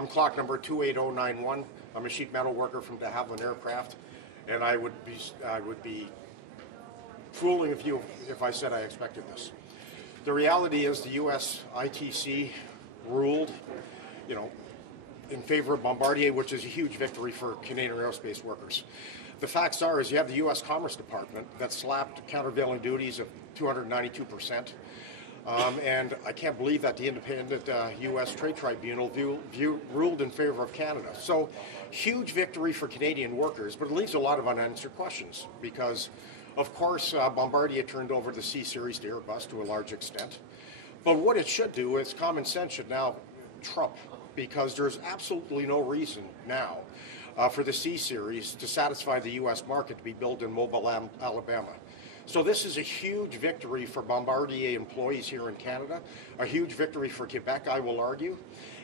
I'm clock number 28091. I'm a sheet metal worker from de Havilland Aircraft, and I would be fooling if I said I expected this. The reality is the USITC ruled, in favor of Bombardier, which is a huge victory for Canadian aerospace workers. The facts are is you have the U.S. Commerce Department that slapped countervailing duties of 292%. And I can't believe that the independent U.S. Trade Tribunal ruled in favor of Canada. So, huge victory for Canadian workers, but it leaves a lot of unanswered questions because, of course, Bombardier turned over the C-Series to Airbus to a large extent. But what it should do is common sense should now trump, because there's absolutely no reason now for the C-Series to satisfy the U.S. market to be built in Mobile, Alabama. So this is a huge victory for Bombardier employees here in Canada, a huge victory for Quebec, I will argue.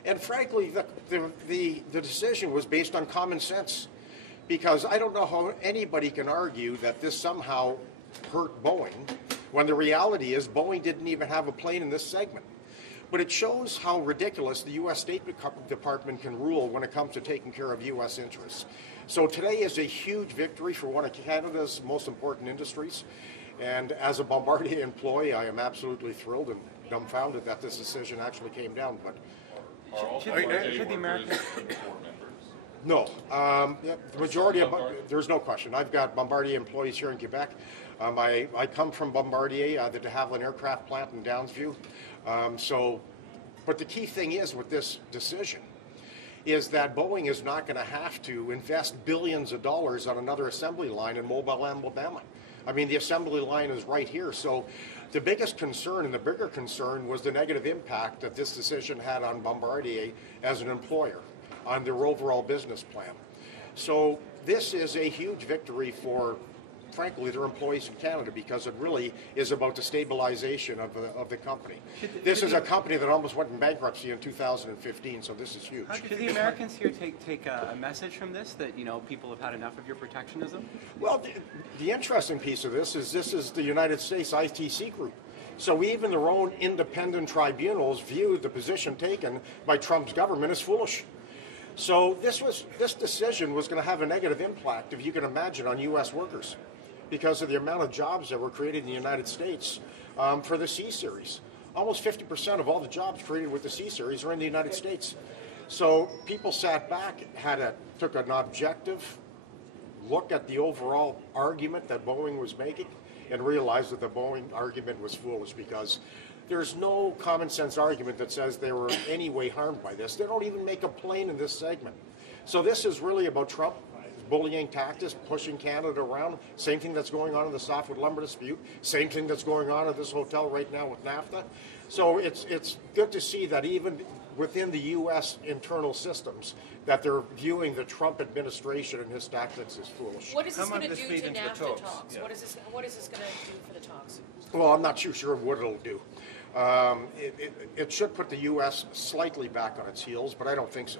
And frankly, the decision was based on common sense, because I don't know how anybody can argue that this somehow hurt Boeing, when the reality is Boeing didn't even have a plane in this segment. But it shows how ridiculous the U.S. State Department can rule when it comes to taking care of U.S. interests. So today is a huge victory for one of Canada's most important industries. And as a Bombardier employee, I am absolutely thrilled and dumbfounded that this decision actually came down. But should the Americans... No. The majority of... There's no question. I've got Bombardier employees here in Quebec. I come from Bombardier, the de Havilland Aircraft plant in Downsview. But the key thing is with this decision is that Boeing is not going to have to invest billions of dollars on another assembly line in Mobile, Alabama. I mean, the assembly line is right here. So the biggest concern and the bigger concern was the negative impact that this decision had on Bombardier as an employer, on their overall business plan. So this is a huge victory for, frankly, their employees in Canada, because it really is about the stabilization of the company. This is a company that almost went in bankruptcy in 2015, so this is huge. Should the Americans here take a message from this, that people have had enough of your protectionism? Well, the interesting piece of this is the United States ITC group. So even their own independent tribunals viewed the position taken by Trump's government as foolish. So this decision was going to have a negative impact, if you can imagine, on U.S. workers, because of the amount of jobs that were created in the United States for the C-Series. Almost 50% of all the jobs created with the C-Series are in the United States. So people sat back, took an objective look at the overall argument that Boeing was making, and realized that the Boeing argument was foolish, because there's no common sense argument that says they were in any way harmed by this. They don't even make a plane in this segment. So this is really about Trump bullying tactics, pushing Canada around. Same thing that's going on in the softwood lumber dispute. Same thing that's going on at this hotel right now with NAFTA. So it's good to see that even within the U.S. internal systems, that they're viewing the Trump administration and his tactics as foolish. What is this going to do to NAFTA talks? Yeah. What is this going to do for the talks? Well, I'm not too sure what it'll do. It should put the U.S. slightly back on its heels, but I don't think so.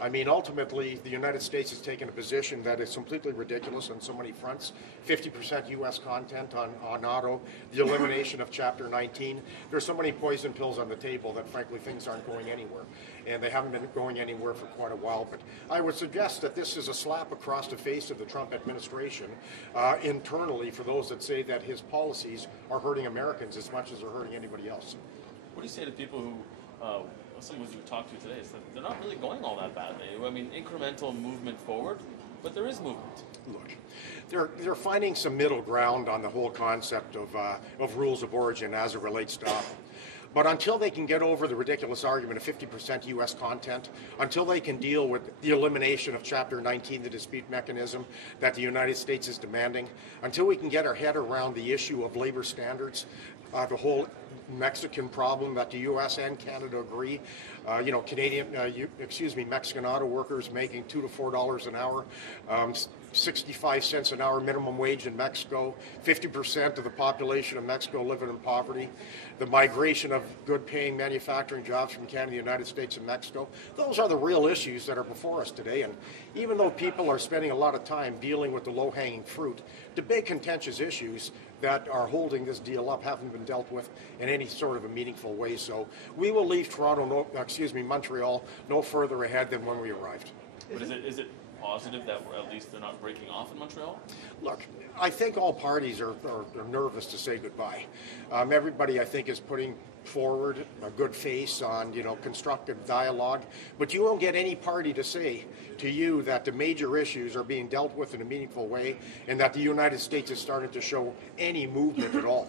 I mean, ultimately, the United States has taken a position that is completely ridiculous on so many fronts. 50% U.S. content on auto, the elimination of Chapter 19. There's so many poison pills on the table that, frankly, things aren't going anywhere. And they haven't been going anywhere for quite a while. But I would suggest that this is a slap across the face of the Trump administration internally, for those that say that his policies are hurting Americans as much as they're hurting anybody else. What do you say to people who... some of you talked to today, is that they're not really going all that badly. I mean, incremental movement forward, but there is movement. Look, they're finding some middle ground on the whole concept of rules of origin as it relates to auto. But until they can get over the ridiculous argument of 50% U.S. content, until they can deal with the elimination of Chapter 19, the dispute mechanism that the United States is demanding, until we can get our head around the issue of labor standards, the whole Mexican problem that the U.S. and Canada agree. Mexican auto workers making $2 to $4 an hour, 65 cents an hour minimum wage in Mexico, 50% of the population of Mexico living in poverty, the migration of good-paying manufacturing jobs from Canada, the United States, and Mexico. Those are the real issues that are before us today. And even though people are spending a lot of time dealing with the low-hanging fruit, the big contentious issues that are holding this deal up haven't been dealt with in any sort of a meaningful way. So we will leave Montreal no further ahead than when we arrived. But is it positive that at least they're not breaking off in Montreal? Look, I think all parties are nervous to say goodbye. Everybody, I think, is putting forward a good face on, constructive dialogue, but you won't get any party to say to you that the major issues are being dealt with in a meaningful way and that the United States is starting to show any movement at all.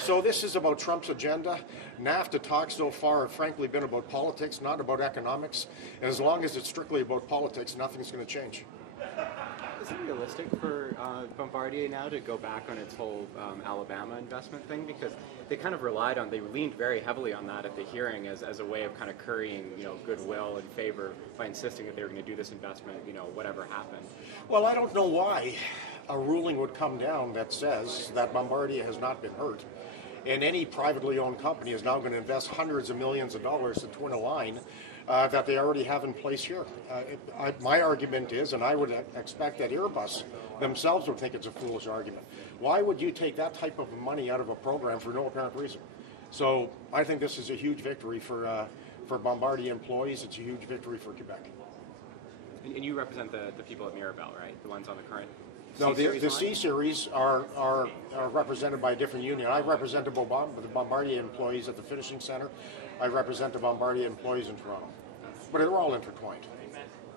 So this is about Trump's agenda. NAFTA talks so far have frankly been about politics, not about economics. And as long as it's strictly about politics, nothing's going to change. Is it realistic for Bombardier now to go back on its whole Alabama investment thing? Because they kind of they leaned very heavily on that at the hearing as a way of kind of currying, goodwill and favor by insisting that they were going to do this investment, whatever happened. Well, I don't know why a ruling would come down that says that Bombardier has not been hurt. And any privately owned company is now going to invest hundreds of millions of dollars to twin a line that they already have in place here. My argument is, and I would expect that Airbus themselves would think it's a foolish argument. Why would you take that type of money out of a program for no apparent reason? So I think this is a huge victory for Bombardier employees. It's a huge victory for Quebec. And you represent the people at Mirabel, right? The ones on the current No, the C-Series are represented by a different union. I represent the Bombardier employees at the finishing center. I represent the Bombardier employees in Toronto. But they're all intertwined.